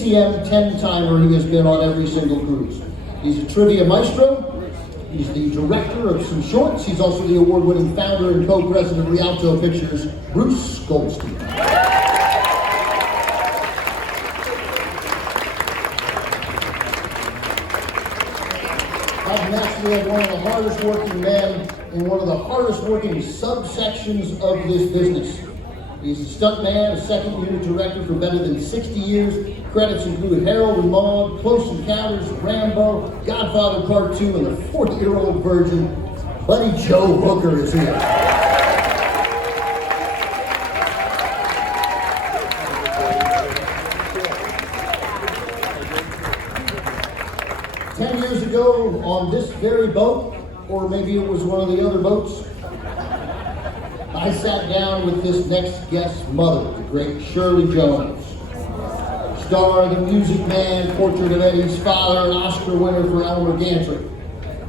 TCM 10-timer. He has been on every single cruise. He's a trivia maestro. He's the director of some shorts. He's also the award-winning founder and co-president of Rialto Pictures, Bruce Goldstein. Up next, we have one of the hardest working men in one of the hardest working subsections of this business. He's a stuntman, a second unit director for better than 60 years. Credits include Harold and Maude, Close Encounters, Rambo, Godfather Part 2, and the 40-year-old virgin. Buddy Joe Hooker is here. Years ago, on this very boat, or maybe it was one of the other boats, I sat down with this next guest's mother, the great Shirley Jones, star of The Music Man, Portrait of Eddie's Father, an Oscar winner for Elmer Gantry.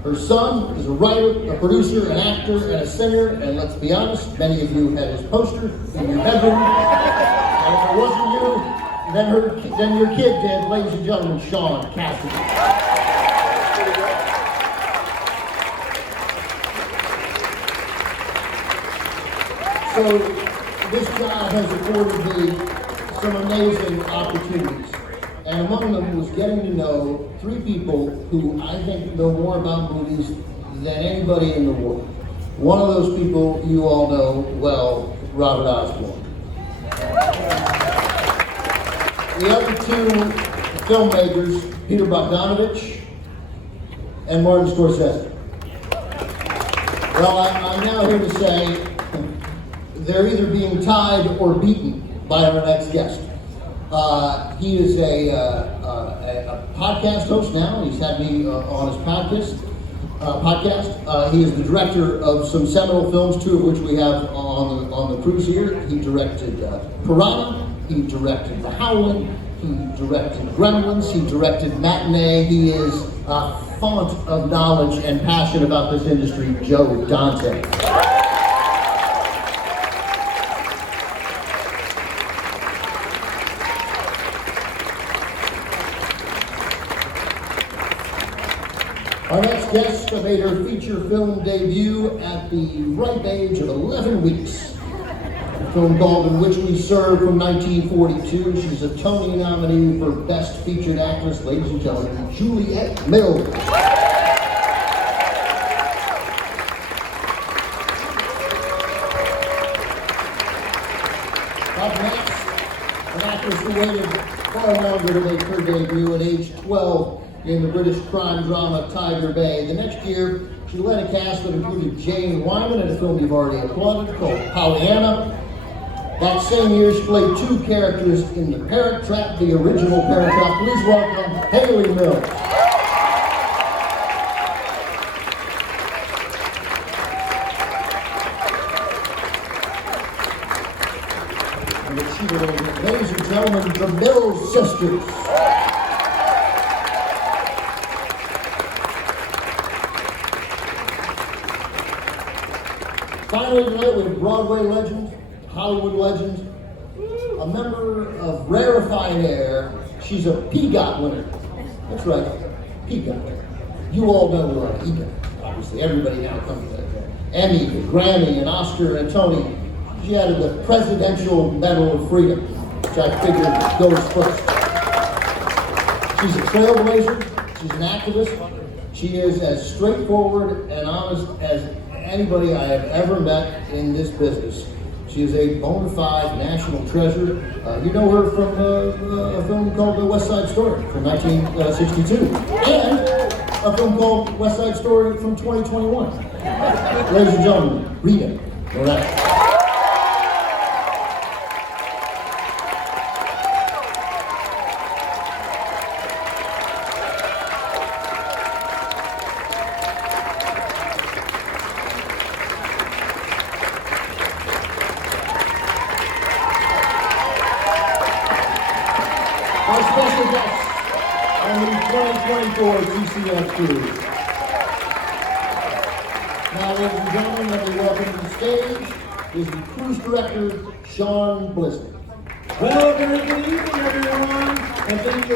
Her son is a writer, a producer, an actor, and a singer, and let's be honest, many of you had his poster in your bedroom, and if it wasn't you, then your kid did. Ladies and gentlemen, Sean Cassidy. So this job has afforded me some amazing opportunities, and among them was getting to know three people who I think know more about movies than anybody in the world. One of those people you all know well, Robert Osborne. The other two filmmakers, Peter Bogdanovich and Martin Scorsese. Well, I'm now here to say they're either being tied or beaten by our next guest. He is a podcast host now. He's had me on his podcast. He is the director of some seminal films, two of which we have on the cruise here. He directed Piranha. He directed The Howling. He directed Gremlins. He directed Matinee. He is a font of knowledge and passion about this industry, Joe Dante. Our next guest made her feature film debut at the ripe age of 11 weeks. A film called In Which We Serve from 1942. She's a Tony nominee for Best Featured Actress, ladies and gentlemen, Juliette Mills. Up next, an actress who waited far longer to make her debut at age 12 in the British crime drama Tiger Bay. The next year, she led a cast that included Jane Wyman in a film you've already applauded called Pollyanna. That same year, she played two characters in The Parent Trap, the original Parent Trap. Please welcome Haley Mills. And ladies and gentlemen, the Mills sisters. Finally tonight we have Broadway legend, Hollywood legend, a member of rarefied air. She's a PGOT winner. That's right, PGOT. You all know what PGOT. Obviously, everybody now comes to Emmy, Grammy, and Oscar, and Tony. She added the Presidential Medal of Freedom, which I figured goes first. She's a trailblazer. She's an activist. She is as straightforward and honest as anybody I have ever met in this business. She is a bona fide national treasure. You know her from a film called The West Side Story from 1962, and a film called West Side Story from 2021. Ladies and gentlemen, Rita Moreno. Our special guest on the 2024 TCM cruise. Now, ladies and gentlemen, let me welcome to the stage is the cruise director, Sean Blisnick. Well, very good evening, everyone. Continue